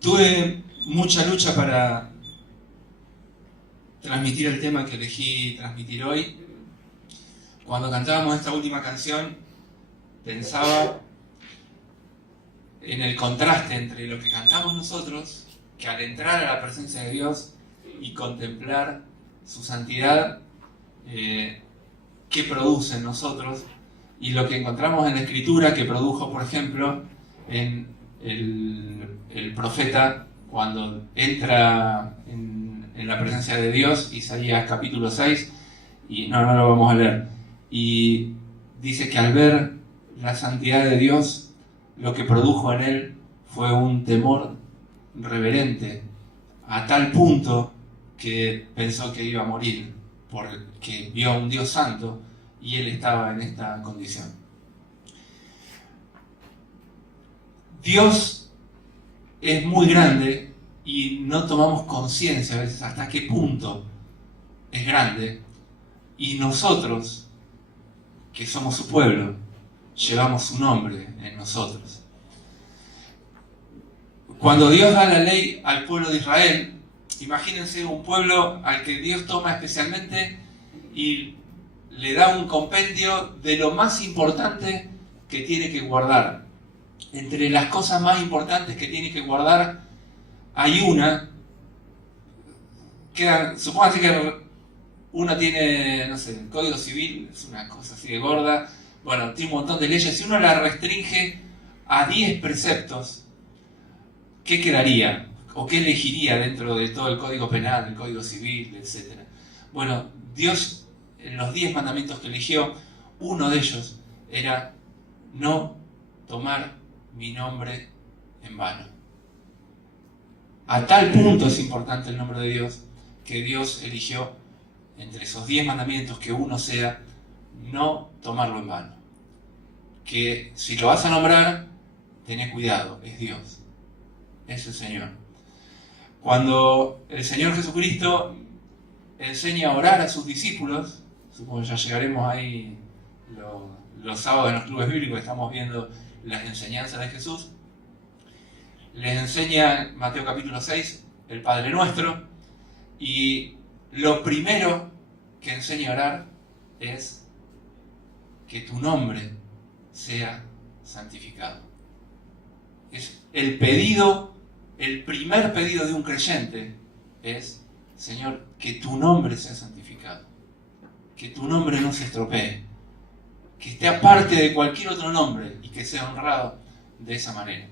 Tuve mucha lucha para transmitir el tema que elegí transmitir hoy. Cuando cantábamos esta última canción, pensaba en el contraste entre lo que cantamos nosotros, que al entrar a la presencia de Dios y contemplar su santidad, qué produce en nosotros, y lo que encontramos en la Escritura que produjo, por ejemplo, en el profeta cuando entra en la presencia de Dios, Isaías capítulo 6, y no lo vamos a leer, y dice que al ver la santidad de Dios, lo que produjo en él fue un temor reverente, a tal punto que pensó que iba a morir, porque vio a un Dios santo y él estaba en esta condición. Dios es muy grande y no tomamos conciencia a veces hasta qué punto es grande, y nosotros, que somos su pueblo, llevamos su nombre en nosotros. Cuando Dios da la ley al pueblo de Israel, imagínense un pueblo al que Dios toma especialmente y le da un compendio de lo más importante que tiene que guardar. Entre las cosas más importantes que tiene que guardar hay una, supónganse que uno tiene, no sé, el Código Civil, es una cosa así de gorda, bueno, tiene un montón de leyes. Si uno la restringe a 10 preceptos, ¿qué quedaría? ¿O qué elegiría dentro de todo el Código Penal, el Código Civil, etcétera? Bueno, Dios, en los 10 mandamientos que eligió, uno de ellos era no tomar mi nombre en vano. A tal punto es importante el nombre de Dios, que Dios eligió entre esos 10 mandamientos que uno sea no tomarlo en vano. Que si lo vas a nombrar, tené cuidado, es Dios, es el Señor. Cuando el Señor Jesucristo enseña a orar a sus discípulos, supongo que ya llegaremos ahí los sábados en los clubes bíblicos, estamos viendo las enseñanzas de Jesús, les enseña Mateo capítulo 6, el Padre Nuestro, y lo primero que enseña a orar es que tu nombre sea santificado. Es el pedido, el primer pedido de un creyente es: Señor, que tu nombre sea santificado, que tu nombre no se estropee, que esté aparte de cualquier otro nombre y que sea honrado de esa manera.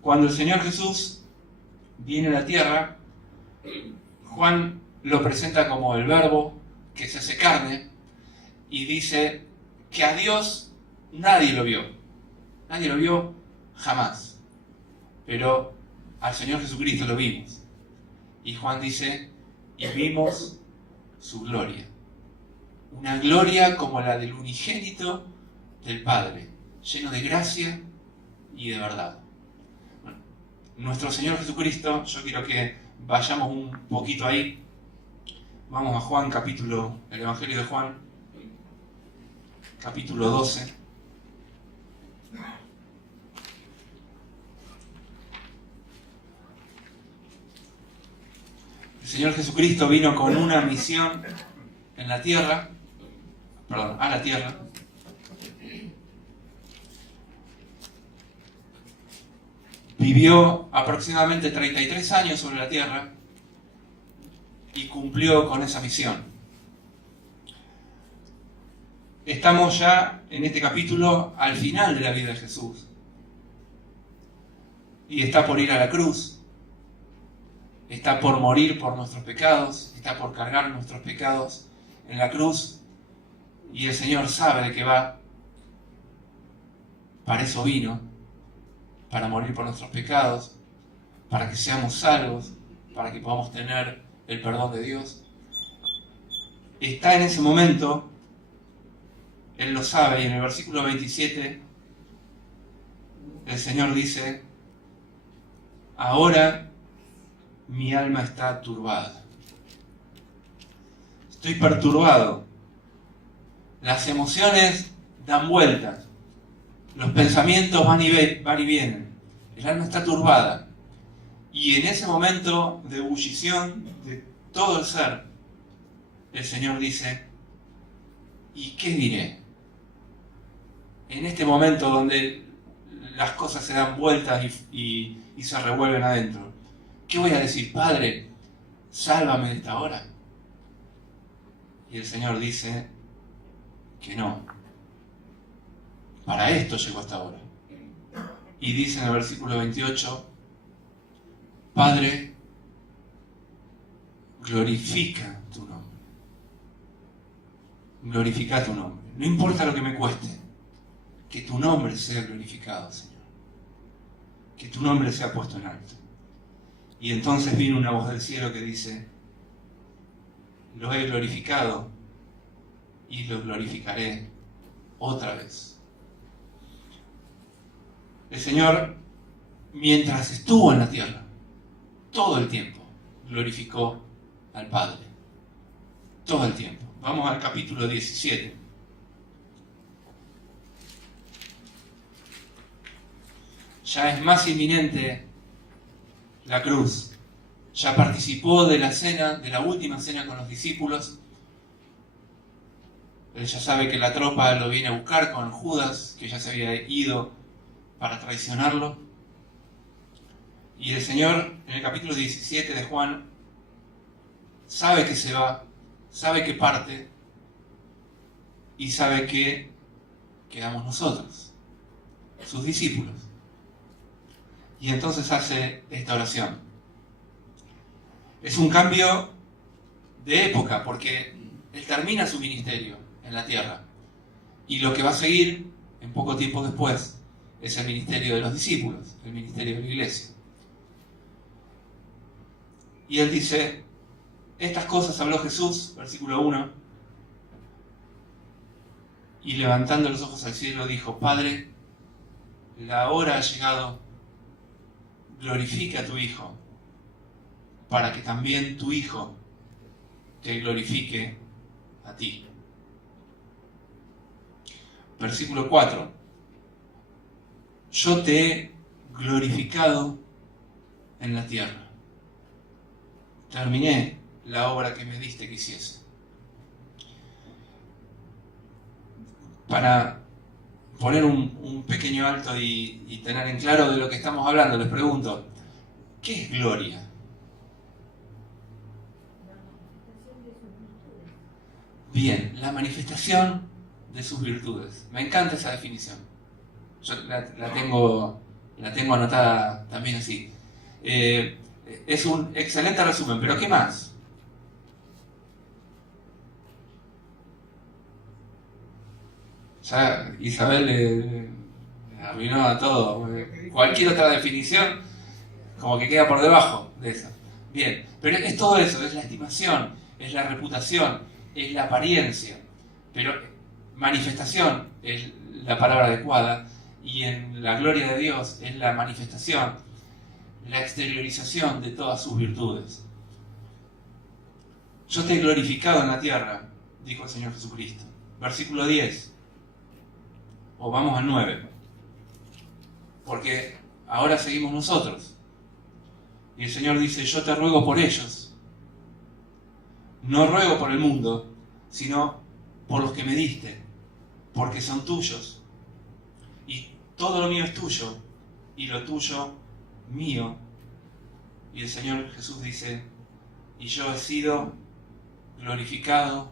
Cuando el Señor Jesús viene a la tierra, Juan lo presenta como el Verbo que se hace carne y dice que a Dios nadie lo vio. Nadie lo vio jamás. Pero al Señor Jesucristo lo vimos. Y Juan dice, y vimos su gloria. Una gloria como la del unigénito del Padre, lleno de gracia y de verdad. Bueno, nuestro Señor Jesucristo, yo quiero que vayamos un poquito ahí. Vamos a Juan, el Evangelio de Juan, capítulo 12. El Señor Jesucristo vino con una misión a la tierra. Vivió aproximadamente 33 años sobre la tierra y cumplió con esa misión. Estamos ya en este capítulo al final de la vida de Jesús. Y está por ir a la cruz. Está por morir por nuestros pecados. Está por cargar nuestros pecados en la cruz. Y el Señor sabe de qué va. Para eso vino. Para morir por nuestros pecados. Para que seamos salvos. para que podamos tener el perdón de Dios. Está en ese momento, Él lo sabe, y en el versículo 27 el Señor dice: ahora mi alma está turbada. Estoy perturbado. Las emociones dan vueltas. Los pensamientos van y vienen. El alma está turbada. Y en ese momento de ebullición de todo el ser, el Señor dice: ¿y qué diré? En este momento donde las cosas se dan vueltas y se revuelven adentro, ¿qué voy a decir? Padre, sálvame de esta hora. Y el Señor dice que no. Para esto llegó esta hora. Y dice en el versículo 28, Padre, glorifica tu nombre. Glorifica tu nombre. No importa lo que me cueste, que tu nombre sea glorificado, Señor. Que tu nombre sea puesto en alto. Y entonces vino una voz del cielo que dice: lo he glorificado y lo glorificaré otra vez. El Señor, mientras estuvo en la tierra, todo el tiempo glorificó al Padre. Todo el tiempo. Vamos al capítulo 17. Ya es más inminente la cruz. Ya participó de la cena, de la última cena con los discípulos. Él ya sabe que la tropa lo viene a buscar con Judas, que ya se había ido para traicionarlo. Y el Señor, en el capítulo 17 de Juan, sabe que se va, sabe que parte, y sabe que quedamos nosotros, sus discípulos. Y entonces hace esta oración. Es un cambio de época, porque Él termina su ministerio en la tierra. Y lo que va a seguir, en poco tiempo después, es el ministerio de los discípulos, el ministerio de la iglesia. Y Él dice: estas cosas habló Jesús, versículo 1, y levantando los ojos al cielo dijo: Padre, la hora ha llegado, glorifica a tu Hijo, para que también tu Hijo te glorifique a ti. Versículo 4. Yo te he glorificado en la tierra. Terminé la obra que me diste que hiciese. Para poner un pequeño alto y tener en claro de lo que estamos hablando, les pregunto: ¿qué es gloria? Bien, la manifestación de sus virtudes. Me encanta esa definición. Yo la tengo anotada también así. Es un excelente resumen, pero ¿qué más? Ya Isabel le arruinó a todo. Cualquier otra definición como que queda por debajo de esa. Bien, pero es todo eso, es la estimación, es la reputación, es la apariencia, pero manifestación es la palabra adecuada, y en la gloria de Dios es la manifestación, la exteriorización de todas sus virtudes. Yo te he glorificado en la tierra, dijo el Señor Jesucristo. Versículo 10, o vamos al 9, porque ahora seguimos nosotros. Y el Señor dice: yo te ruego por ellos. No ruego por el mundo, sino por los que me diste, porque son tuyos. Y todo lo mío es tuyo, y lo tuyo mío. Y el Señor Jesús dice: y yo he sido glorificado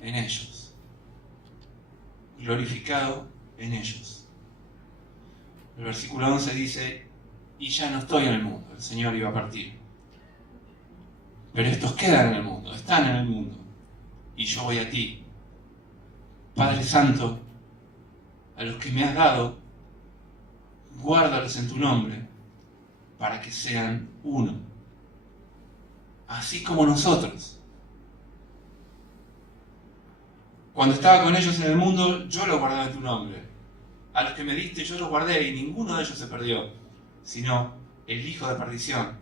en ellos. Glorificado en ellos. El versículo 11 dice: y ya no estoy en el mundo. El Señor iba a partir. Pero estos quedan en el mundo, están en el mundo. Y yo voy a ti. Padre Santo, a los que me has dado, guárdalos en tu nombre, para que sean uno. así como nosotros. Cuando estaba con ellos en el mundo, yo los guardaba en tu nombre. A los que me diste yo los guardé y ninguno de ellos se perdió, sino el hijo de perdición,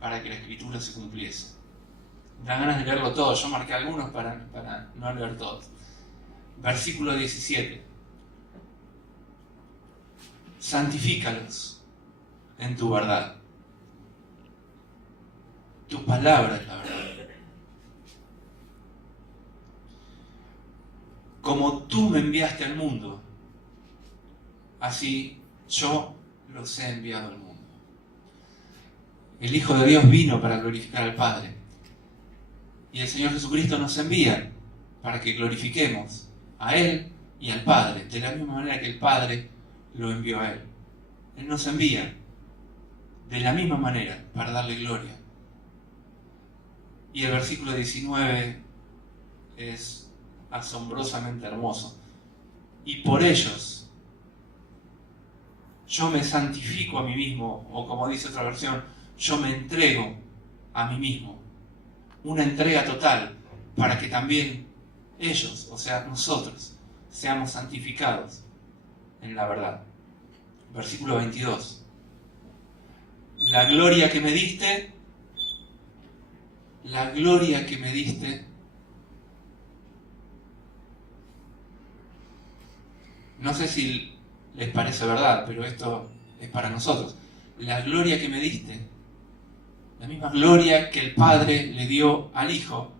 para que la escritura se cumpliese. Me dan ganas de leerlo todo, yo marqué algunos para no leer todos. Versículo 17. Santifícalos en tu verdad. Tu palabra es la verdad. Como tú me enviaste al mundo, así yo los he enviado al mundo. El Hijo de Dios vino para glorificar al Padre. Y el Señor Jesucristo nos envía para que glorifiquemos a Él y al Padre, de la misma manera que el Padre lo envió a Él. Él nos envía de la misma manera para darle gloria. Y el versículo 19 es asombrosamente hermoso. Y por ellos yo me santifico a mí mismo, o como dice otra versión, yo me entrego a mí mismo. Una entrega total para que también ellos, o sea, nosotros, seamos santificados en la verdad. Versículo 22. La gloria que me diste, no sé si les parece verdad, pero esto es para nosotros. La gloria que me diste, la misma gloria que el Padre le dio al Hijo,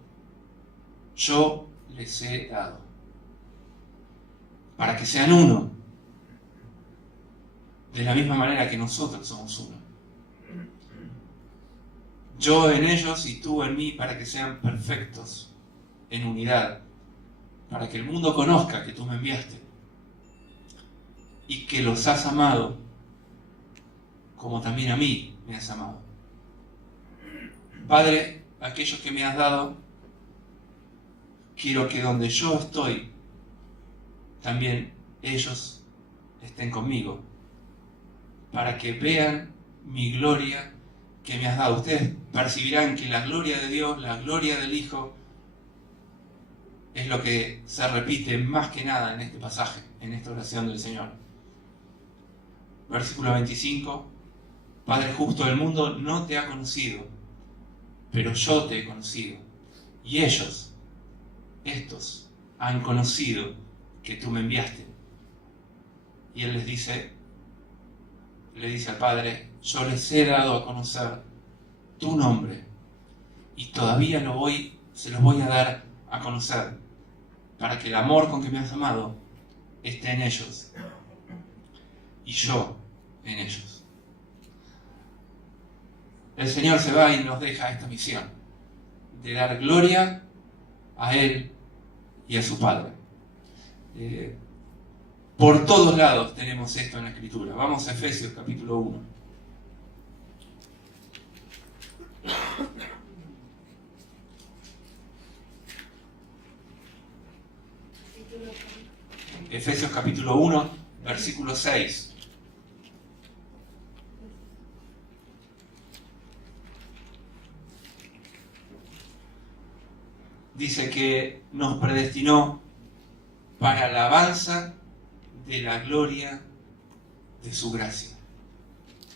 yo les he dado. Para que sean uno, de la misma manera que nosotros somos uno. Yo en ellos y tú en mí, para que sean perfectos, en unidad, para que el mundo conozca que tú me enviaste y que los has amado como también a mí me has amado. Padre, aquellos que me has dado, quiero que donde yo estoy, también ellos estén conmigo, para que vean mi gloria que me has dado. Ustedes percibirán que la gloria de Dios, la gloria del Hijo, es lo que se repite más que nada en este pasaje, en esta oración del Señor. Versículo 25. Padre justo del mundo no te ha conocido, pero yo te he conocido. Y ellos, estos, han conocido que tú me enviaste. Y Él le dice al Padre, yo les he dado a conocer tu nombre y todavía se los voy a dar a conocer para que el amor con que me has amado esté en ellos y yo en ellos. El Señor se va y nos deja esta misión de dar gloria a Él y a su Padre. Por todos lados tenemos esto en la Escritura. Vamos a Efesios capítulo 1. Efesios capítulo 1, versículo 6. Dice que nos predestinó para alabanza de la gloria de su gracia.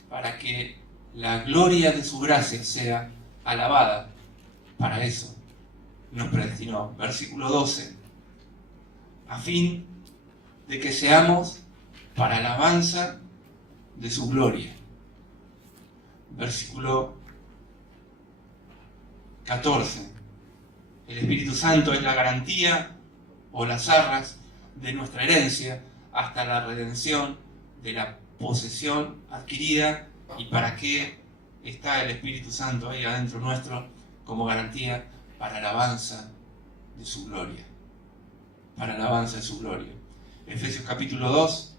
Para que la gloria de su gracia sea alabada. Para eso nos predestinó. Versículo 12. A fin de que seamos para alabanza de su gloria. Versículo 14. El Espíritu Santo es la garantía o las arras de nuestra herencia hasta la redención de la posesión adquirida. ¿Y para qué está el Espíritu Santo ahí adentro nuestro? Como garantía para alabanza de su gloria. Para alabanza de su gloria. Efesios capítulo 2,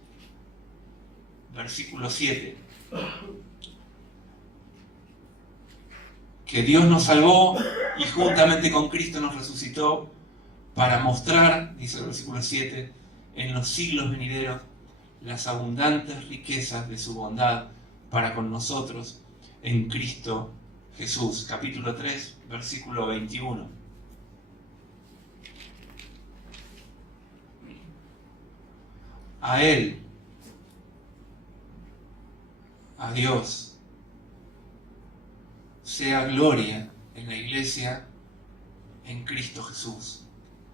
versículo 7. Que Dios nos salvó y juntamente con Cristo nos resucitó para mostrar, dice el versículo 7, en los siglos venideros las abundantes riquezas de su bondad para con nosotros en Cristo Jesús, capítulo 3, versículo 21. A Él, a Dios, sea gloria en la Iglesia, en Cristo Jesús,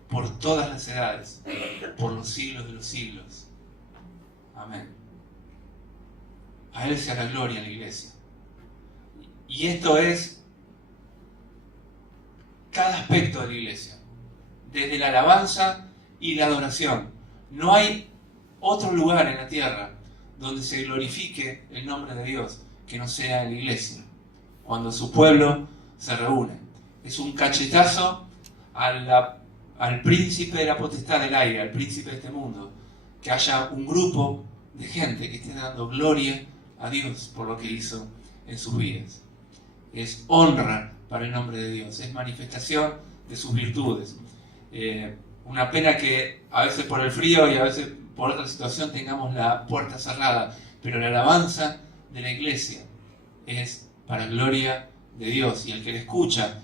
por todas las edades, por los siglos de los siglos. Amén. A Él sea la gloria en la Iglesia. Y esto es cada aspecto de la Iglesia, desde la alabanza y la adoración. No hay otro lugar en la tierra donde se glorifique el nombre de Dios que no sea en la Iglesia, cuando su pueblo se reúne. Es un cachetazo al príncipe de la potestad del aire, al príncipe de este mundo, que haya un grupo de gente que esté dando gloria a Dios por lo que hizo en sus vidas. Es honra para el nombre de Dios, es manifestación de sus virtudes. Una pena que a veces por el frío y a veces por otra situación tengamos la puerta cerrada, pero la alabanza de la Iglesia es para gloria de Dios, y el que le escucha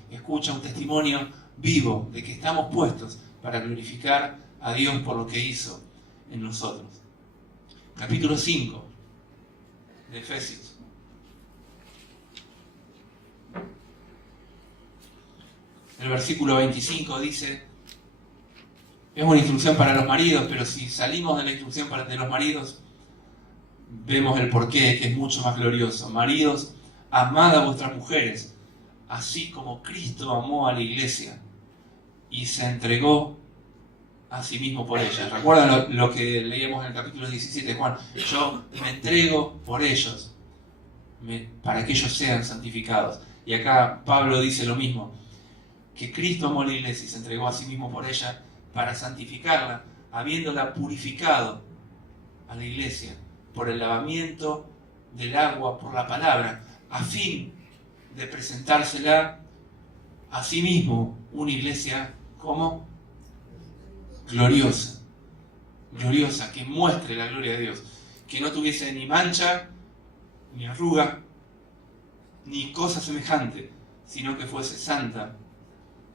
un testimonio vivo de que estamos puestos para glorificar a Dios por lo que hizo en nosotros. Capítulo 5 de Efesios. El versículo 25 dice: es una instrucción para los maridos, pero si salimos de la instrucción de los maridos, vemos el porqué, que es mucho más glorioso. Maridos, amad a vuestras mujeres, así como Cristo amó a la Iglesia y se entregó a sí mismo por ella. ¿Recuerdan lo que leíamos en el capítulo 17 de Juan? Yo me entrego por ellos, para que ellos sean santificados. Y acá Pablo dice lo mismo, que Cristo amó a la Iglesia y se entregó a sí mismo por ella para santificarla, habiéndola purificado a la Iglesia por el lavamiento del agua por la palabra, a fin de presentársela a sí mismo una Iglesia como gloriosa, que muestre la gloria de Dios, que no tuviese ni mancha, ni arruga, ni cosa semejante, sino que fuese santa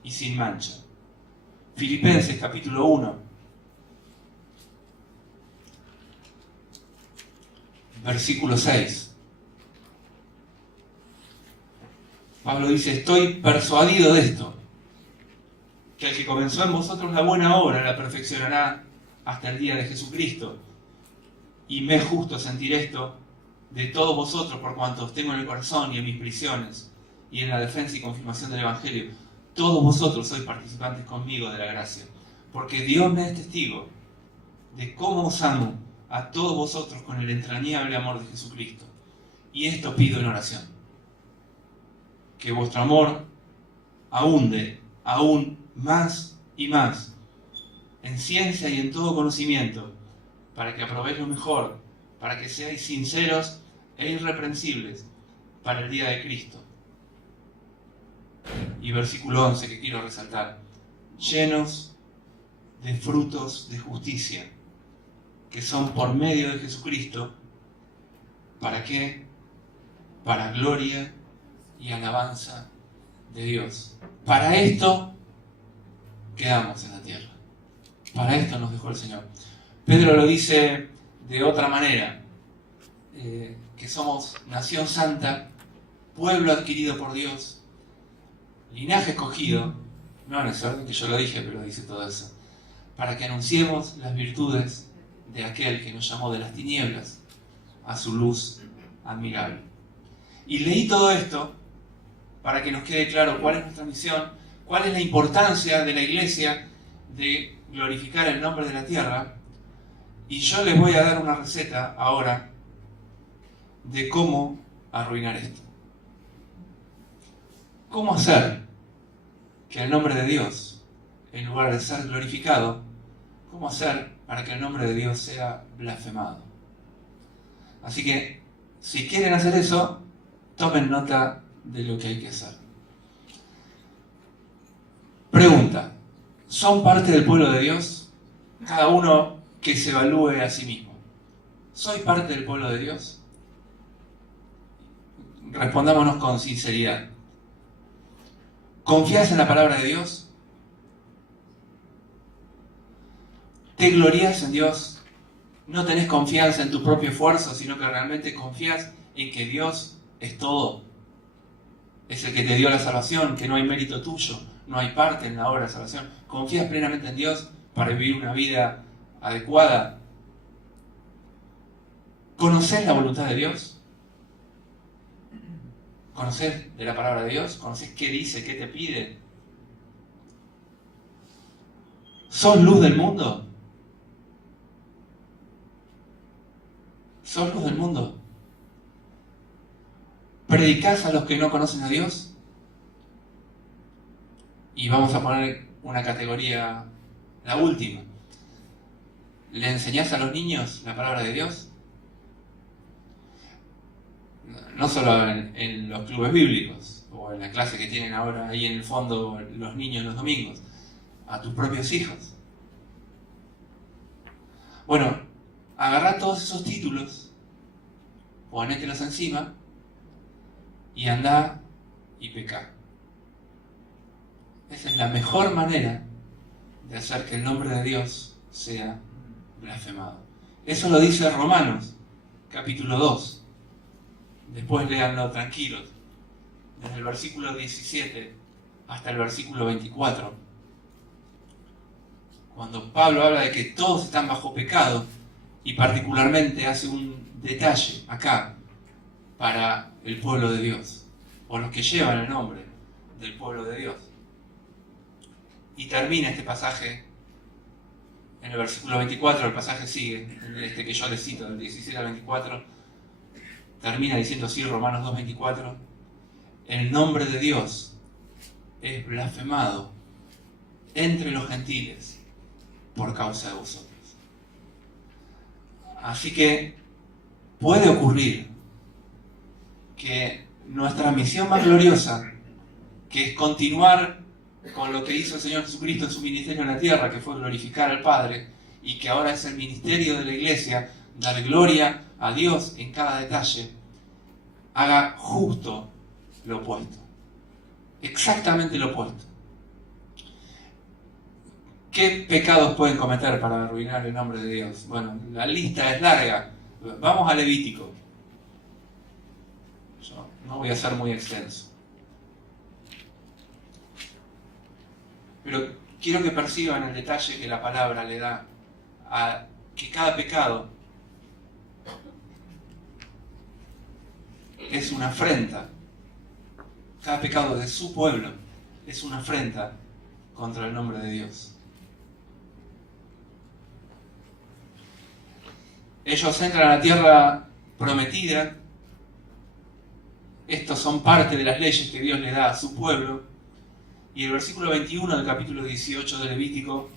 y sin mancha. Filipenses capítulo 1, versículo 6. Pablo dice: estoy persuadido de esto, que el que comenzó en vosotros la buena obra la perfeccionará hasta el día de Jesucristo. Y me es justo sentir esto de todos vosotros, por cuanto os tengo en el corazón y en mis prisiones y en la defensa y confirmación del Evangelio. Todos vosotros sois participantes conmigo de la gracia, porque Dios me es testigo de cómo os amo a todos vosotros con el entrañable amor de Jesucristo. Y esto pido en oración, que vuestro amor abunde aún más y más en ciencia y en todo conocimiento, para que aprobéis lo mejor, para que seáis sinceros e irreprensibles para el día de Cristo. Y versículo 11 que quiero resaltar: llenos de frutos de justicia, que son por medio de Jesucristo. ¿Para qué? Para gloria y alabanza de Dios. Para esto quedamos en la tierra. Para esto nos dejó el Señor. Pedro lo dice de otra manera, que somos nación santa, pueblo adquirido por Dios, linaje escogido, no en ese orden que yo lo dije, pero dice todo eso, para que anunciemos las virtudes de aquel que nos llamó de las tinieblas a su luz admirable. Y leí todo esto para que nos quede claro cuál es nuestra misión, cuál es la importancia de la Iglesia de glorificar el nombre de la tierra. Y yo les voy a dar una receta ahora de cómo arruinar esto. ¿Cómo hacer que el nombre de Dios, en lugar de ser glorificado, cómo hacer para que el nombre de Dios sea blasfemado? Así que, si quieren hacer eso, tomen nota de lo que hay que hacer. Pregunta: ¿son parte del pueblo de Dios? Cada uno que se evalúe a sí mismo. ¿Soy parte del pueblo de Dios? Respondámonos con sinceridad. ¿Confías en la palabra de Dios? ¿Te glorías en Dios? ¿No tenés confianza en tu propio esfuerzo, sino que realmente confías en que Dios es todo? Es el que te dio la salvación, que no hay mérito tuyo, no hay parte en la obra de salvación. ¿Confías plenamente en Dios para vivir una vida adecuada? ¿Conocés la voluntad de Dios? ¿Conocés de la palabra de Dios? ¿Conocés qué dice, qué te pide? ¿Sos luz del mundo? ¿Sos luz del mundo? ¿Predicás a los que no conocen a Dios? Y vamos a poner una categoría, la última. ¿Le enseñás a los niños la palabra de Dios? No solo en los clubes bíblicos o en la clase que tienen ahora ahí en el fondo los niños los domingos, a tus propios hijos. Bueno, agarrá todos esos títulos, ponételos encima y andá y pecá. Esa es la mejor manera de hacer que el nombre de Dios sea blasfemado. Eso lo dice Romanos, capítulo 2. Después léanlo tranquilos, desde el versículo 17 hasta el versículo 24. Cuando Pablo habla de que todos están bajo pecado, y particularmente hace un detalle acá para el pueblo de Dios, o los que llevan el nombre del pueblo de Dios. Y termina este pasaje en el versículo 24, el pasaje sigue, este que yo les cito, del 17 al 24, termina diciendo así, Romanos 2:24, el nombre de Dios es blasfemado entre los gentiles por causa de vosotros. Así que puede ocurrir que nuestra misión más gloriosa, que es continuar con lo que hizo el Señor Jesucristo en su ministerio en la tierra, que fue glorificar al Padre, y que ahora es el ministerio de la Iglesia, dar gloria a Dios en cada detalle, haga justo lo opuesto. Exactamente lo opuesto. ¿Qué pecados pueden cometer para arruinar el nombre de Dios? Bueno, la lista es larga. Vamos a Levítico. Yo no voy a ser muy extenso. Pero quiero que perciban el detalle que la palabra le da a que cada pecado es una afrenta. Cada pecado de su pueblo es una afrenta contra el nombre de Dios. Ellos entran a la tierra prometida. Estos son parte de las leyes que Dios le da a su pueblo. Y el versículo 21 del capítulo 18 de Levítico,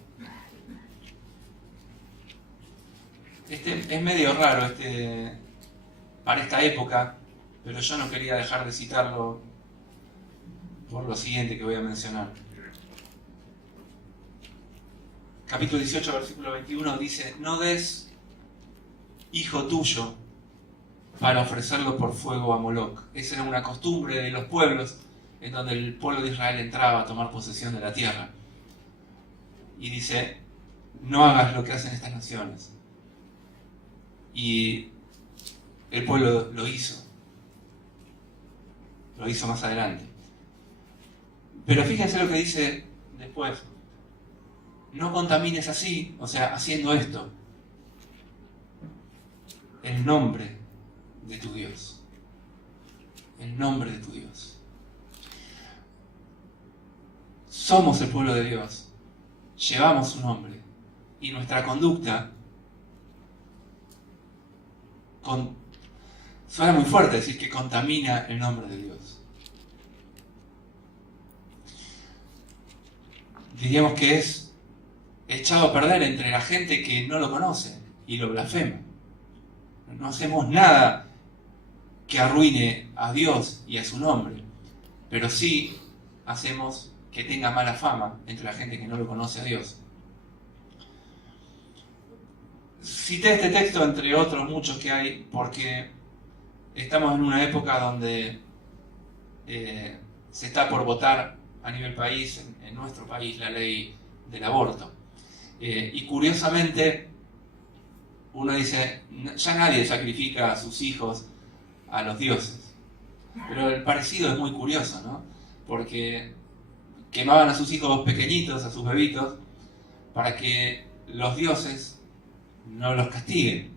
es medio raro para esta época, pero yo no quería dejar de citarlo por lo siguiente que voy a mencionar. Capítulo 18, versículo 21 dice: no des hijo tuyo para ofrecerlo por fuego a Moloc. Esa era una costumbre de los pueblos en donde el pueblo de Israel entraba a tomar posesión de la tierra. Y dice: no hagas lo que hacen estas naciones. Y el pueblo lo hizo. Lo hizo más adelante. Pero fíjense lo que dice después: no contamines así, o sea, haciendo esto, el nombre de tu Dios. El nombre de tu Dios. Somos el pueblo de Dios. Llevamos su nombre. Y nuestra conducta, suena muy fuerte decir que contamina el nombre de Dios. Diríamos que es echado a perder entre la gente que no lo conoce y lo blasfema. No hacemos nada que arruine a Dios y a su nombre, pero sí hacemos que tenga mala fama entre la gente que no lo conoce a Dios. Cité este texto entre otros muchos que hay porque estamos en una época donde se está por votar a nivel país, en nuestro país, la ley del aborto. Y curiosamente, uno dice, ya nadie sacrifica a sus hijos a los dioses. Pero el parecido es muy curioso, ¿no? Porque quemaban a sus hijos pequeñitos, a sus bebitos, para que los dioses no los castiguen,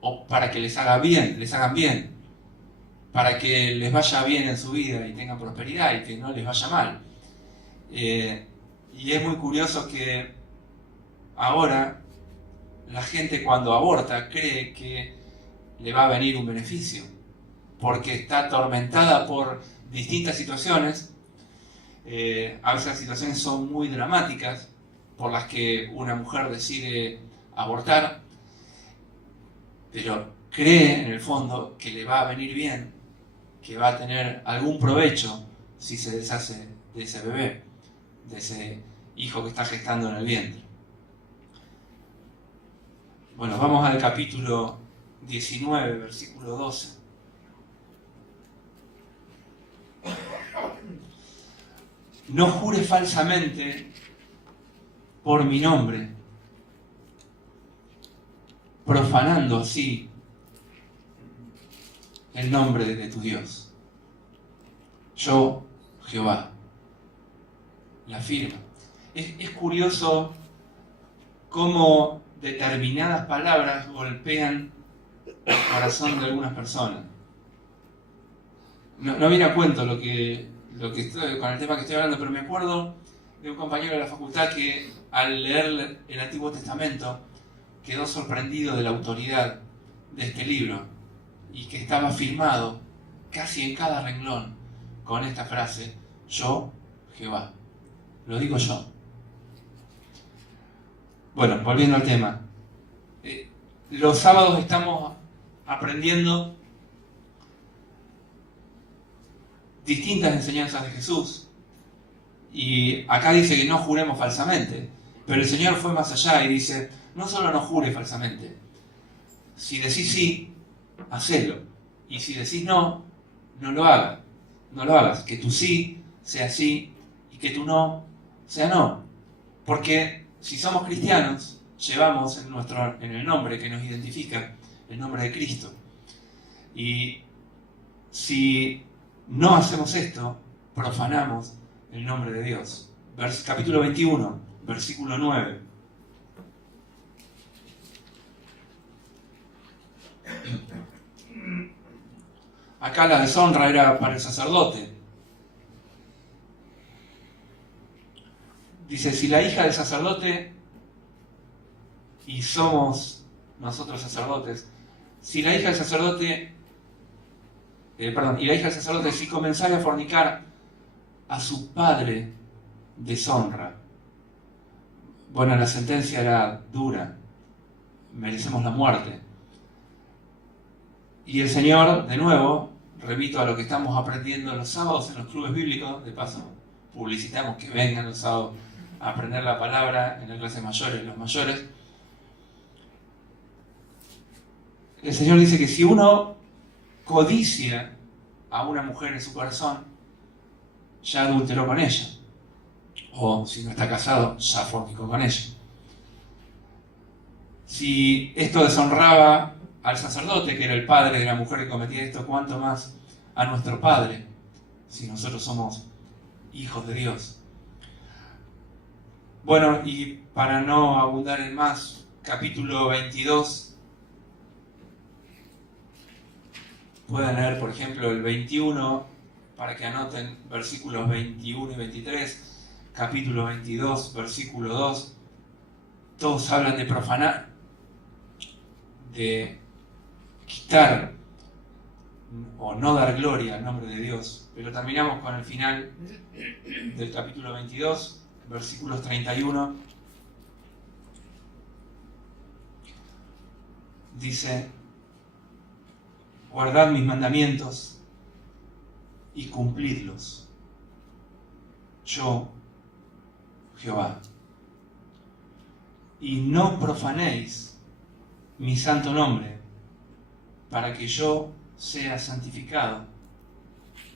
o para que les hagan bien, para que les vaya bien en su vida y tengan prosperidad y que no les vaya mal. Y es muy curioso que ahora la gente cuando aborta cree que le va a venir un beneficio, porque está atormentada por distintas situaciones. A veces las situaciones son muy dramáticas por las que una mujer decide abortar, pero cree en el fondo que le va a venir bien, que va a tener algún provecho si se deshace de ese bebé, de ese hijo que está gestando en el vientre. Bueno, vamos al capítulo 19, versículo 12. No jures falsamente por mi nombre, profanando así el nombre de tu Dios. Yo, Jehová, la firma. Es curioso cómo determinadas palabras golpean el corazón de algunas personas. No viene a cuento lo que estoy, con el tema que estoy hablando, pero me acuerdo de un compañero de la facultad que al leer el Antiguo Testamento quedó sorprendido de la autoridad de este libro y que estaba firmado casi en cada renglón con esta frase: yo, Jehová. Lo digo yo. Bueno, volviendo al tema. Los sábados estamos aprendiendo distintas enseñanzas de Jesús. Y acá dice que no juremos falsamente. Pero el Señor fue más allá y dice, no solo no jures falsamente. Si decís sí, hacelo. Y si decís no, no lo hagas. No lo hagas. Que tu sí sea sí y que tu no sea no. Porque si somos cristianos, llevamos en el nombre que nos identifica, el nombre de Cristo. Y si no hacemos esto, profanamos el nombre de Dios. Capítulo 21, versículo 9. Acá la deshonra era para el sacerdote. Dice, si la hija del sacerdote, y somos nosotros sacerdotes, si la hija del sacerdote, y la hija del sacerdote, si comenzara a fornicar, a su padre deshonra. Bueno, la sentencia era dura, merecemos la muerte. Y el Señor, de nuevo, remito a lo que estamos aprendiendo los sábados en los clubes bíblicos, de paso publicitamos que vengan los sábados a aprender la palabra en las clases mayores, los mayores. El Señor dice que si uno codicia a una mujer en su corazón, ya adulteró con ella. O si no está casado, ya fornicó con ella. Si esto deshonraba al sacerdote, que era el padre de la mujer que cometía esto, ¿cuánto más a nuestro Padre, si nosotros somos hijos de Dios? Bueno, y para no abundar en más, capítulo 22, pueden leer, por ejemplo, el 21, para que anoten versículos 21 y 23, capítulo 22, versículo 2, todos hablan de profanar, de quitar o no dar gloria al nombre de Dios. Pero terminamos con el final del capítulo 22, versículos 31. Dice, guardad mis mandamientos y cumplidlos. Yo, Jehová. Y no profanéis mi santo nombre, para que yo sea santificado,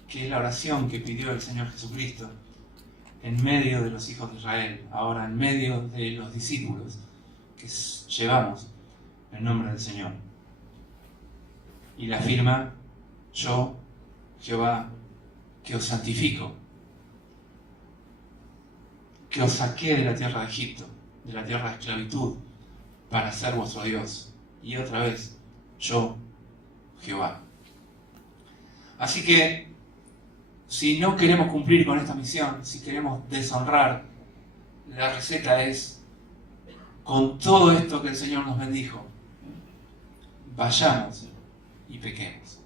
que es la oración que pidió el Señor Jesucristo. en medio de los hijos de Israel, ahora en medio de los discípulos que llevamos el nombre del Señor. Y le afirma: yo, Jehová, que os santifico, que os saqué de la tierra de Egipto, de la tierra de esclavitud, para ser vuestro Dios. Y otra vez, yo, Jehová. Así que, si no queremos cumplir con esta misión, si queremos deshonrar, la receta es, con todo esto que el Señor nos bendijo, vayamos y pequemos.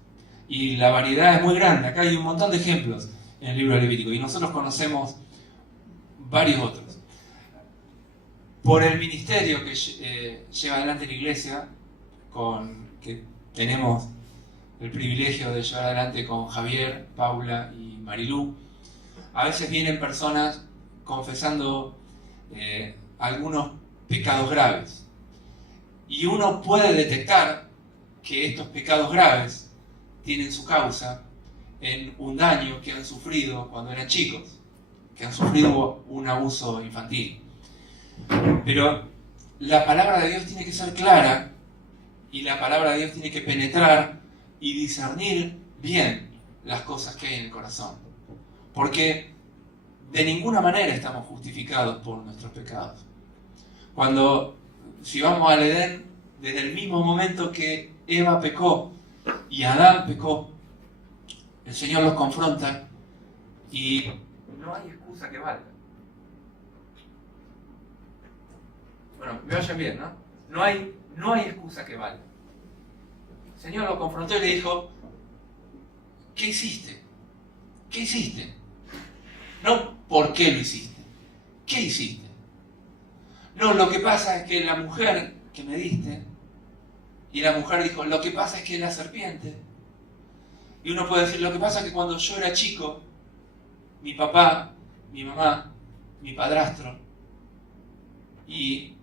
Y la variedad es muy grande. Acá hay un montón de ejemplos en el libro de Levítico, y nosotros conocemos varios otros. Por el ministerio que lleva adelante la iglesia, que tenemos el privilegio de llevar adelante con Javier, Paula y Marilú, a veces vienen personas confesando algunos pecados graves. Y uno puede detectar que estos pecados graves tienen su causa en un daño que han sufrido cuando eran chicos, que han sufrido un abuso infantil. Pero la palabra de Dios tiene que ser clara, y la palabra de Dios tiene que penetrar y discernir bien las cosas que hay en el corazón. Porque de ninguna manera estamos justificados por nuestros pecados. Si vamos al Edén, desde el mismo momento que Eva pecó y Adán pecó, el Señor los confronta y no hay excusa que valga. Bueno, me oyen bien, ¿no? No hay excusa que valga. El Señor lo confrontó y le dijo: ¿qué hiciste? ¿Qué hiciste? No ¿por qué lo hiciste? ¿Qué hiciste? No, lo que pasa es que la mujer que me diste, y la mujer dijo: lo que pasa es que es la serpiente. Y uno puede decir: lo que pasa es que cuando yo era chico, mi papá, mi mamá, mi padrastro, y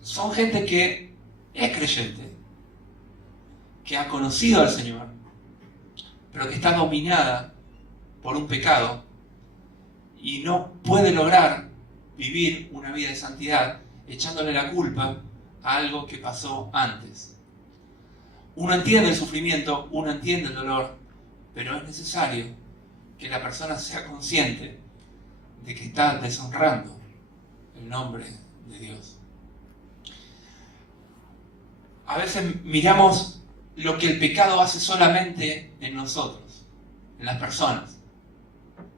son gente que es creyente, que ha conocido al Señor, pero que está dominada por un pecado y no puede lograr vivir una vida de santidad echándole la culpa a algo que pasó antes. Uno entiende el sufrimiento, uno entiende el dolor, pero es necesario que la persona sea consciente de que está deshonrando el nombre de Dios. A veces miramos lo que el pecado hace solamente en nosotros, en las personas.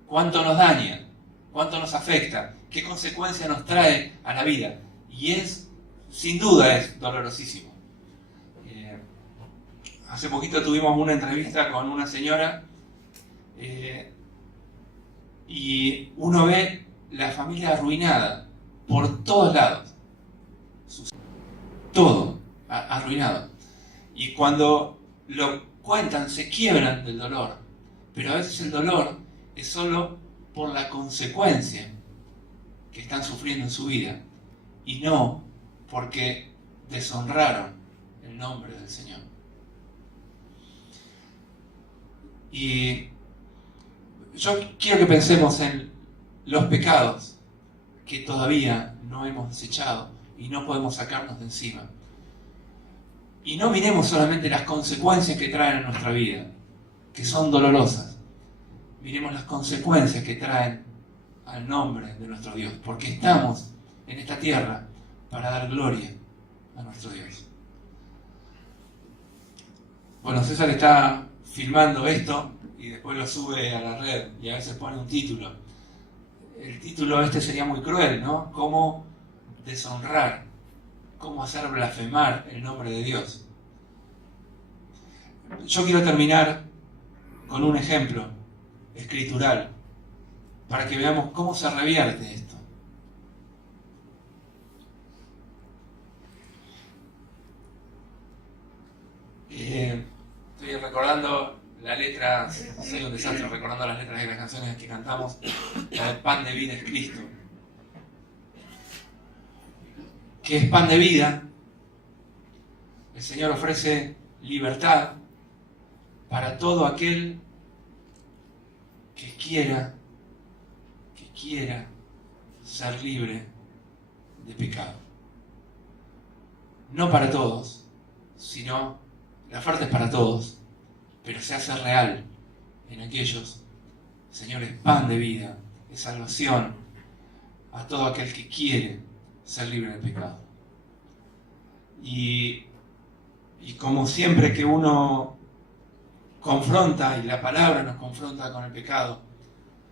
Cuánto nos daña, cuánto nos afecta, qué consecuencias nos trae a la vida. Y sin duda es dolorosísimo. Hace poquito tuvimos una entrevista con una señora y uno ve la familia arruinada por todos lados. Todo arruinado. Y cuando lo cuentan se quiebran del dolor. Pero a veces el dolor es solo por la consecuencia que están sufriendo en su vida, y no porque deshonraron el nombre del Señor. Y yo quiero que pensemos en los pecados que todavía no hemos desechado y no podemos sacarnos de encima. Y no miremos solamente las consecuencias que traen a nuestra vida, que son dolorosas. Miremos las consecuencias que traen al nombre de nuestro Dios, porque estamos en esta tierra para dar gloria a nuestro Dios. Bueno, César está filmando esto y después lo sube a la red y a veces pone un título. El título sería muy cruel, ¿no? ¿Cómo deshonrar? ¿Cómo hacer blasfemar el nombre de Dios? Yo quiero terminar con un ejemplo escritural para que veamos cómo se revierte esto. Estoy recordando la letra, soy un desastre recordando las letras de las canciones que cantamos. La de Pan de Vida es Cristo. Que es pan de vida. El Señor ofrece libertad para todo aquel que quiera ser libre de pecado. No para todos, sino la oferta es para todos, pero se hace real en aquellos, Señor, es pan de vida, es salvación a todo aquel que quiere ser libre de pecado. Y como siempre que uno confronta, y la palabra nos confronta con el pecado,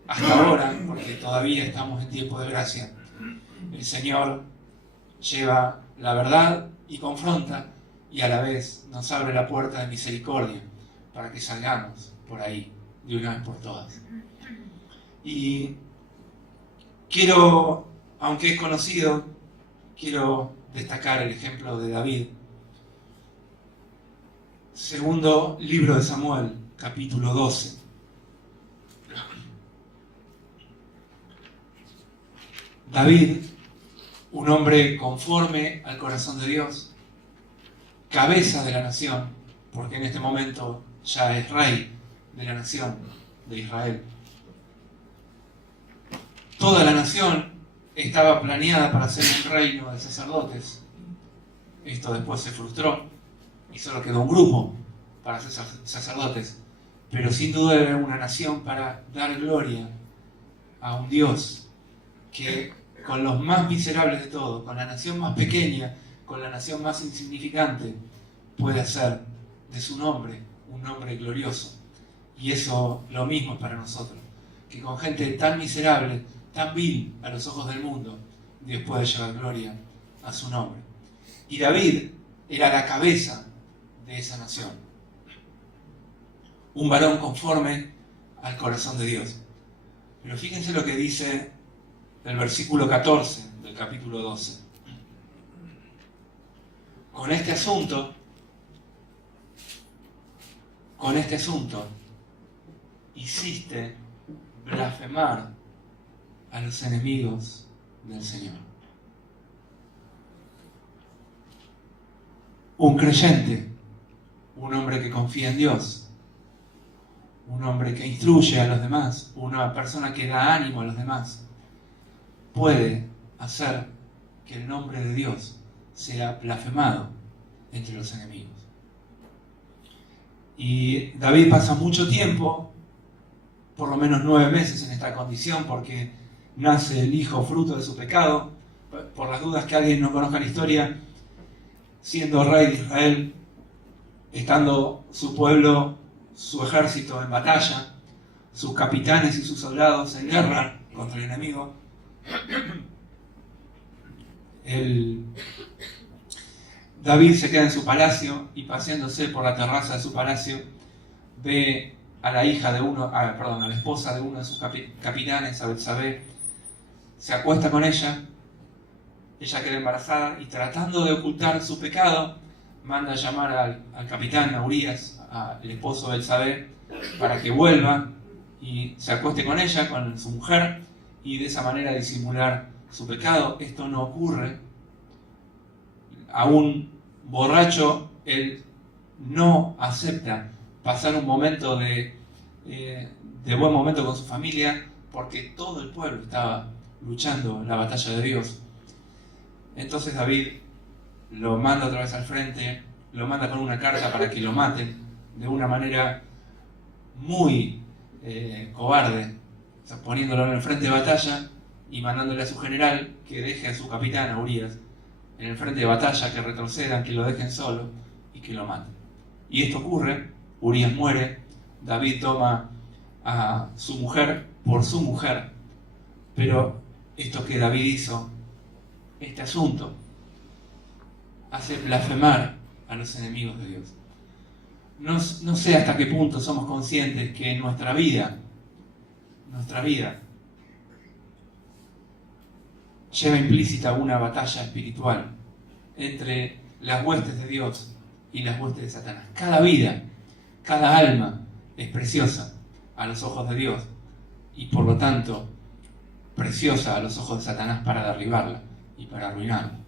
hasta ahora, porque todavía estamos en tiempo de gracia, el Señor lleva la verdad y confronta, y a la vez nos abre la puerta de misericordia para que salgamos por ahí de una vez por todas. Y quiero, aunque es conocido, quiero destacar el ejemplo de David. Segundo libro de Samuel, capítulo 12. David, un hombre conforme al corazón de Dios, cabeza de la nación, porque en este momento ya es rey de la nación de Israel. Toda la nación estaba planeada para ser un reino de sacerdotes. Esto después se frustró y solo quedó un grupo para ser sacerdotes. Pero sin duda era una nación para dar gloria a un Dios que con los más miserables de todos, con la nación más pequeña, con la nación más insignificante, puede hacer de su nombre un nombre glorioso. Y eso lo mismo es para nosotros, que con gente tan miserable, tan vil a los ojos del mundo, Dios puede llevar gloria a su nombre. Y David era la cabeza de esa nación, un varón conforme al corazón de Dios. Pero fíjense lo que dice el versículo 14 del capítulo 12. Con este asunto, hiciste blasfemar a los enemigos del Señor. Un creyente, un hombre que confía en Dios, un hombre que instruye a los demás, una persona que da ánimo a los demás, puede hacer que el nombre de Dios sea blasfemado entre los enemigos. Y David pasa mucho tiempo, por lo menos 9 meses en esta condición, porque nace el hijo fruto de su pecado. Por las dudas que alguien no conozca la historia, siendo rey de Israel, estando su pueblo, su ejército en batalla, sus capitanes y sus soldados en guerra contra el enemigo, David se queda en su palacio y paseándose por la terraza de su palacio ve a la hija de a la esposa de uno de sus capitanes, a Betsabé, se acuesta con ella queda embarazada y tratando de ocultar su pecado, manda a llamar al capitán, a Urías, al esposo de Betsabé, para que vuelva y se acueste con ella, con su mujer, y de esa manera disimular su pecado. Esto no ocurre. Aún borracho, él no acepta pasar un momento de buen momento con su familia, porque todo el pueblo estaba luchando la batalla de Dios. Entonces David lo manda otra vez al frente, lo manda con una carta para que lo maten de una manera muy cobarde, o sea, poniéndolo en el frente de batalla y mandándole a su general que deje a su capitán, a Urías, en el frente de batalla, que retrocedan, que lo dejen solo y que lo maten. Y esto ocurre, Urías muere, David toma a su mujer por su mujer, pero esto que David hizo, este asunto, hace blasfemar a los enemigos de Dios. No sé hasta qué punto somos conscientes que en nuestra vida lleva implícita una batalla espiritual entre las huestes de Dios y las huestes de Satanás. Cada vida, cada alma es preciosa a los ojos de Dios y por lo tanto preciosa a los ojos de Satanás para derribarla y para arruinarla.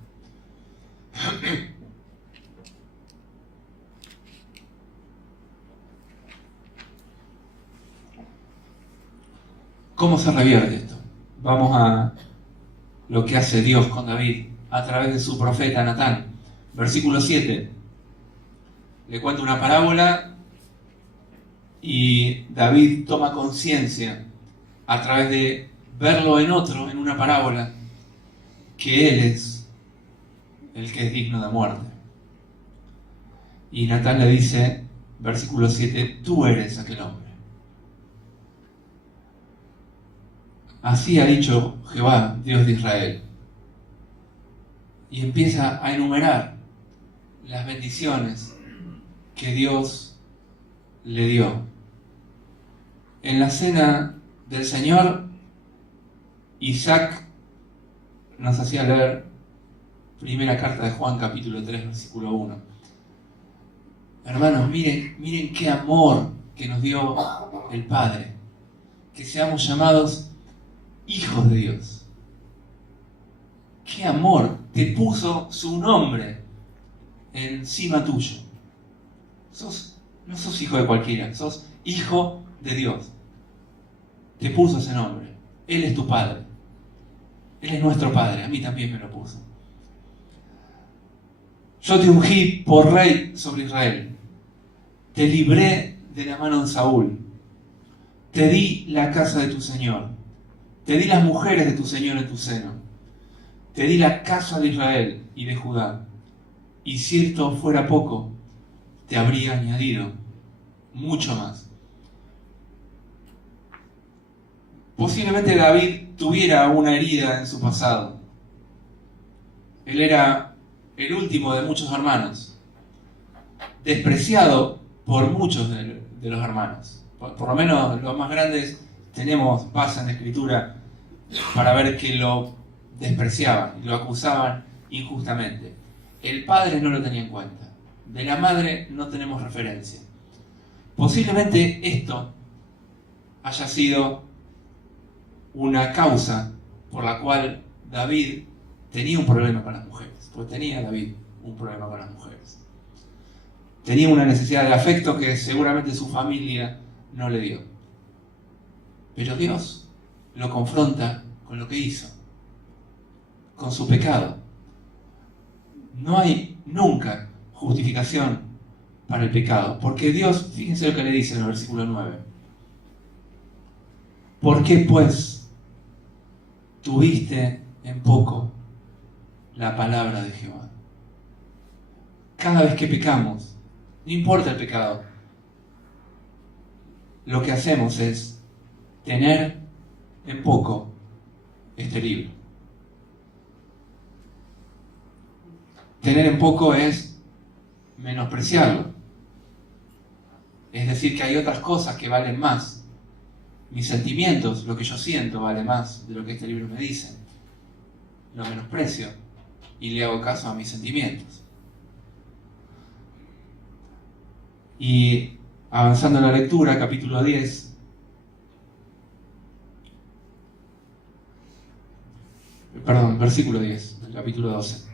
¿Cómo se revierte esto? vamos a lo que hace Dios con David a través de su profeta Natán. Versículo 7. Le cuenta una parábola y David toma conciencia a través de verlo en otro, en una parábola, que él es el que es digno de muerte. Y Natán le dice, versículo 7, tú eres aquel hombre. Así ha dicho Jehová, Dios de Israel. Y empieza a enumerar las bendiciones que Dios le dio. En la cena del Señor, Isaac nos hacía leer primera carta de Juan, capítulo 3, versículo 1. Hermanos, miren qué amor que nos dio el Padre, que seamos llamados hijos de Dios. Qué amor, te puso su nombre encima tuyo. No sos hijo de cualquiera, sos hijo de Dios. Te puso ese nombre. Él es tu Padre. Él es nuestro Padre. A mí también me lo puso. Yo te ungí por rey sobre Israel. Te libré de la mano de Saúl. Te di la casa de tu Señor. Te di las mujeres de tu Señor en tu seno. Te di la casa de Israel y de Judá. Y si esto fuera poco, te habría añadido mucho más. Posiblemente David tuviera una herida en su pasado. Él era el último de muchos hermanos, despreciado por muchos de los hermanos. Por lo menos los más grandes tenemos base en la Escritura para ver que lo despreciaban, lo acusaban injustamente. El padre no lo tenía en cuenta. De la madre no tenemos referencia. Posiblemente esto haya sido una causa por la cual David tenía un problema con las mujeres. Pues tenía David un problema con las mujeres. Tenía una necesidad de afecto que seguramente su familia no le dio. Pero Dios lo confronta con lo que hizo, con su pecado. No hay nunca justificación para el pecado, porque Dios, fíjense lo que le dice en el versículo 9. ¿Por qué pues tuviste en poco la palabra de Jehová? Cada vez que pecamos, no importa el pecado, lo que hacemos es tener en poco este libro. Tener en poco es menospreciarlo. Es decir, que hay otras cosas que valen más. Mis sentimientos, lo que yo siento, vale más de lo que este libro me dice. Lo menosprecio y le hago caso a mis sentimientos. Y avanzando en la lectura, capítulo 10, versículo 10 del capítulo 12.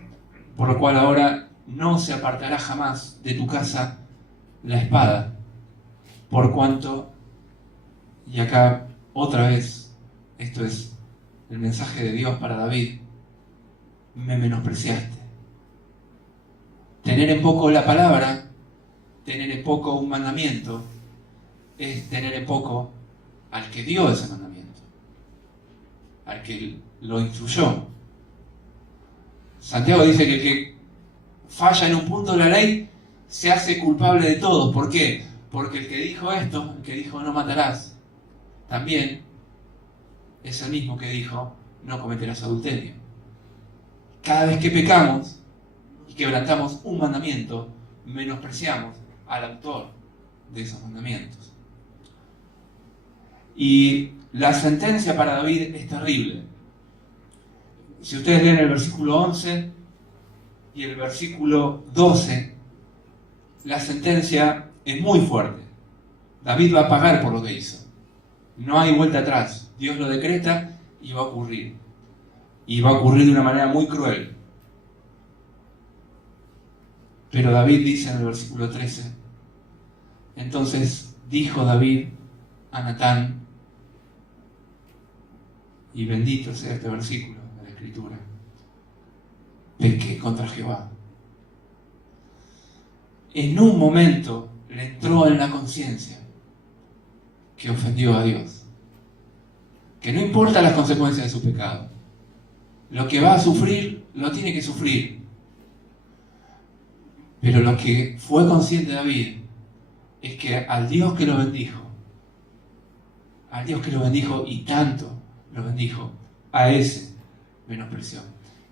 Por lo cual ahora no se apartará jamás de tu casa la espada, por cuanto, y acá otra vez, esto es el mensaje de Dios para David, me menospreciaste. Tener en poco la palabra, tener en poco un mandamiento, es tener en poco al que dio ese mandamiento, al que lo instruyó. Santiago dice que el que falla en un punto de la ley se hace culpable de todo. ¿Por qué? Porque el que dijo esto, el que dijo no matarás, también es el mismo que dijo no cometerás adulterio. Cada vez que pecamos y quebrantamos un mandamiento, menospreciamos al autor de esos mandamientos. Y la sentencia para David es terrible. Si ustedes leen el versículo 11 y el versículo 12, la sentencia es muy fuerte. David va a pagar por lo que hizo. No hay vuelta atrás. Dios lo decreta y va a ocurrir. Y va a ocurrir de una manera muy cruel. Pero David dice en el versículo 13, entonces dijo David a Natán, y bendito sea este versículo de la Escritura. Pequé contra Jehová. En un momento le entró en la conciencia que ofendió a Dios. Que no importa las consecuencias de su pecado. Lo que va a sufrir, lo tiene que sufrir. Pero lo que fue consciente David es que al Dios que lo bendijo, y tanto lo bendijo, a ese menospreció.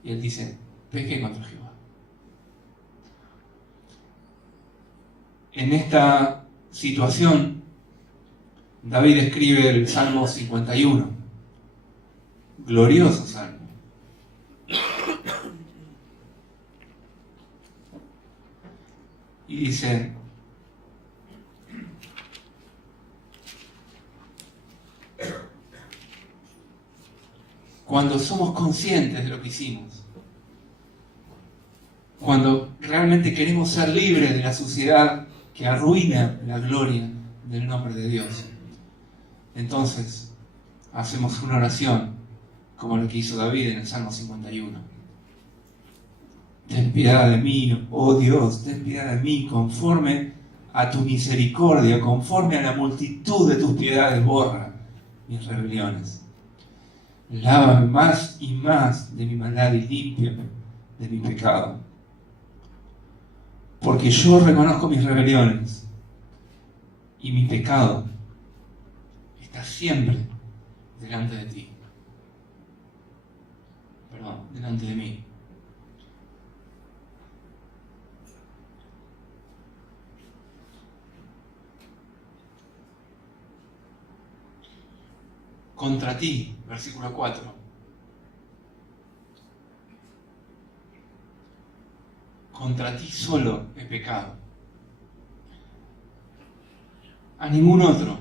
Y él dice, pequé contra Jehová. En esta situación, David escribe el Salmo 51, glorioso salmo. Y dice, cuando somos conscientes de lo que hicimos, cuando realmente queremos ser libres de la suciedad que arruina la gloria del nombre de Dios, entonces hacemos una oración como lo que hizo David en el Salmo 51. Ten piedad de mí, oh Dios, ten piedad de mí, conforme a tu misericordia, conforme a la multitud de tus piedades, borra mis rebeliones. Lávame más y más de mi maldad y límpiame de mi pecado. Porque yo reconozco mis rebeliones y mi pecado está siempre delante de ti. Perdón, delante de mí. Contra ti, versículo 4. Contra ti solo he pecado. A ningún otro.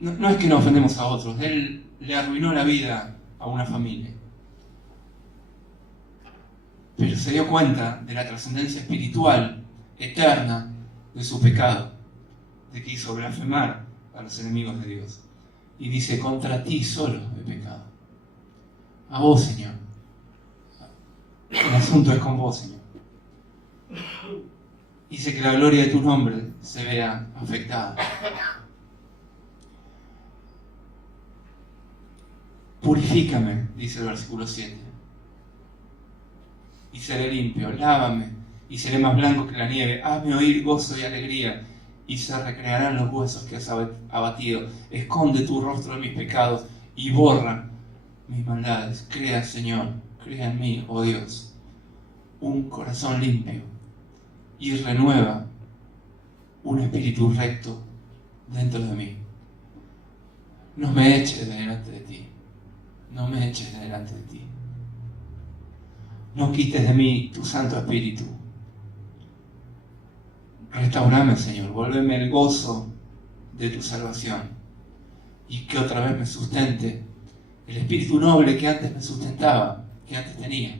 No es que no ofendemos a otros. Él le arruinó la vida a una familia. Pero se dio cuenta de la trascendencia espiritual, eterna, de su pecado. De que hizo blasfemar a los enemigos de Dios. Y dice, contra ti solo he pecado. A vos, Señor. El asunto es con vos, Señor. Dice que la gloria de tu nombre se vea afectada. Purifícame, dice el versículo 7. Y seré limpio. Lávame y seré más blanco que la nieve. Hazme oír gozo y alegría. Y se recrearán los huesos que has abatido. Esconde tu rostro de mis pecados y borra mis maldades. Crea, Señor, crea en mí, oh Dios, un corazón limpio y renueva un espíritu recto dentro de mí. No me eches de delante de ti. No me eches de delante de ti. No quites de mí tu Santo Espíritu. Restaurame, Señor, vuélveme el gozo de tu salvación y que otra vez me sustente el espíritu noble que antes me sustentaba, que antes tenía.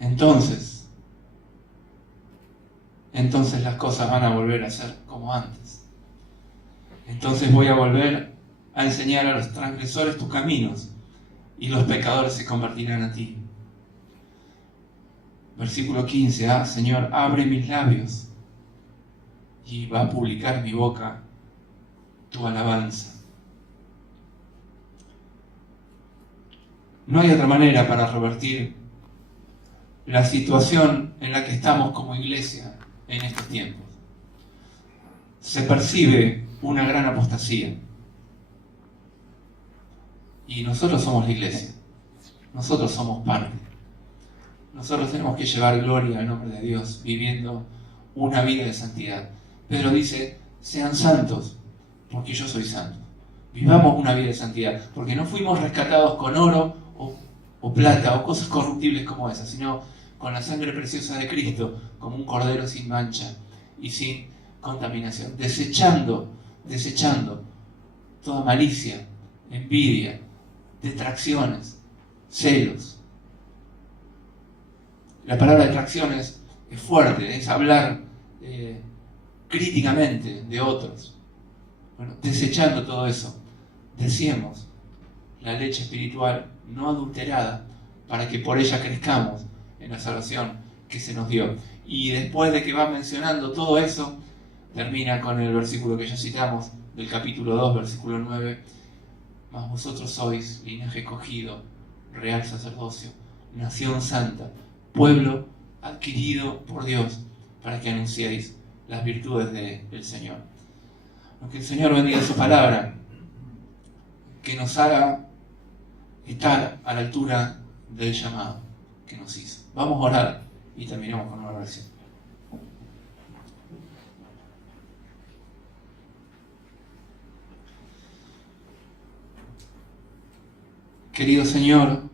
Entonces las cosas van a volver a ser como antes. Entonces voy a volver a enseñar a los transgresores tus caminos y los pecadores se convertirán a ti. Versículo 15, Señor, abre mis labios y va a publicar mi boca tu alabanza. No hay otra manera para revertir la situación en la que estamos como iglesia en estos tiempos. Se percibe una gran apostasía. Y nosotros somos la iglesia. Nosotros somos parte. Nosotros tenemos que llevar gloria al nombre de Dios, viviendo una vida de santidad. Pedro dice, sean santos, porque yo soy santo. Vivamos una vida de santidad, porque no fuimos rescatados con oro o plata o cosas corruptibles como esas, sino con la sangre preciosa de Cristo, como un cordero sin mancha y sin contaminación, desechando toda malicia, envidia, detracciones, celos. La palabra detracciones es fuerte, es hablar críticamente de otros. Bueno, desechando todo eso, deseemos la leche espiritual no adulterada para que por ella crezcamos en la salvación que se nos dio. Y después de que va mencionando todo eso, termina con el versículo que ya citamos del capítulo 2, versículo 9. Mas vosotros sois linaje escogido, real sacerdocio, nación santa, pueblo adquirido por Dios, para que anunciéis las virtudes del Señor. Que el Señor bendiga su palabra, que nos haga estar a la altura del llamado que nos hizo. Vamos a orar y terminamos con una oración. Querido Señor,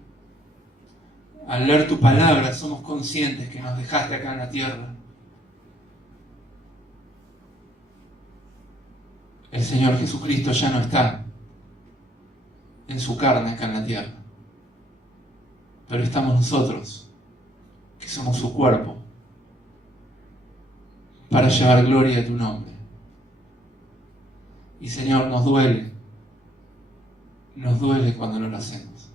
al leer tu palabra somos conscientes que nos dejaste acá en la tierra. El Señor Jesucristo ya no está en su carne acá en la tierra, pero estamos nosotros, que somos su cuerpo, para llevar gloria a tu nombre. Y Señor, nos duele cuando no lo hacemos.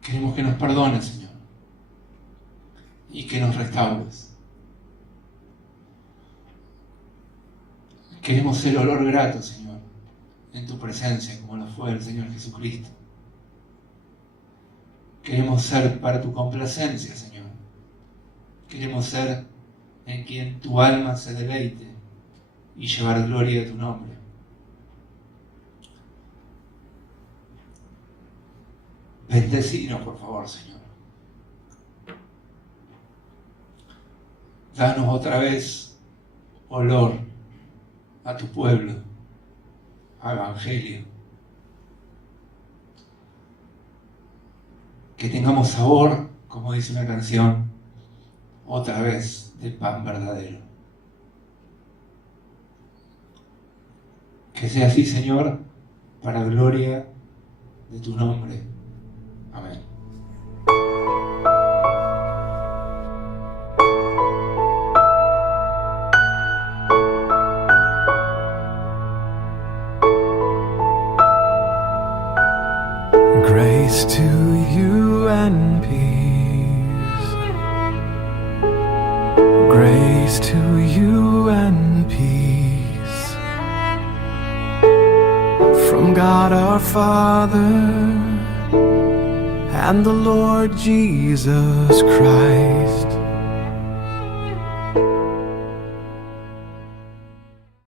Queremos que nos perdones, Señor, y que nos restaures. Queremos ser olor grato, Señor, en tu presencia, como lo fue el Señor Jesucristo. Queremos ser para tu complacencia, Señor. Queremos ser en quien tu alma se deleite y llevar gloria a tu nombre. Bendecinos, por favor, Señor. Danos otra vez olor a tu pueblo, a Evangelio. Que tengamos sabor, como dice una canción, otra vez del pan verdadero. Que sea así, Señor, para gloria de tu nombre. Amén. Grace to you and peace. Grace to you and peace. From God our Father and the Lord Jesus Christ.